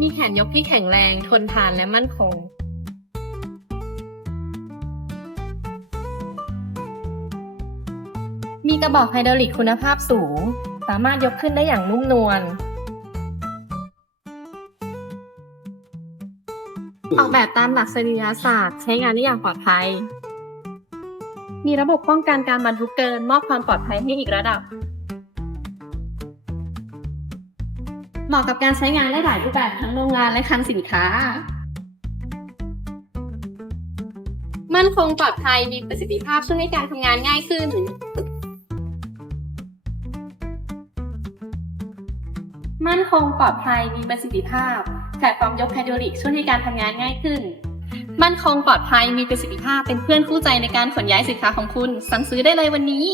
มีแขนยกที่แข็งแรง ทนทานและมั่นคงมีกระบอกไฮดรอลิกคุณภาพสูง สามารถยกขึ้นได้อย่างนุ่มนวล ออกแบบตามหลักสรีรศาสตร์ ใช้งานได้อย่างปลอดภัย มีระบบป้องกันการบรรทุกเกิน มอบความปลอดภัยให้อีกระดับ เหมาะกับการใช้งานได้หลายรูปแบบทั้งโรงงานและคลังสินค้า มั่นคงปลอดภัยมีประสิทธิภาพช่วยให้การทำงานง่ายขึ้น มั่นคงปลอดภัยมีประสิทธิภาพแพลตฟอร์มยกไฮดรอลิกช่วยให้การทำงานง่ายขึ้น มั่นคงปลอดภัยมีประสิทธิภาพเป็นเพื่อนคู่ใจในการขนย้ายสินค้าของคุณ สั่งซื้อได้เลยวันนี้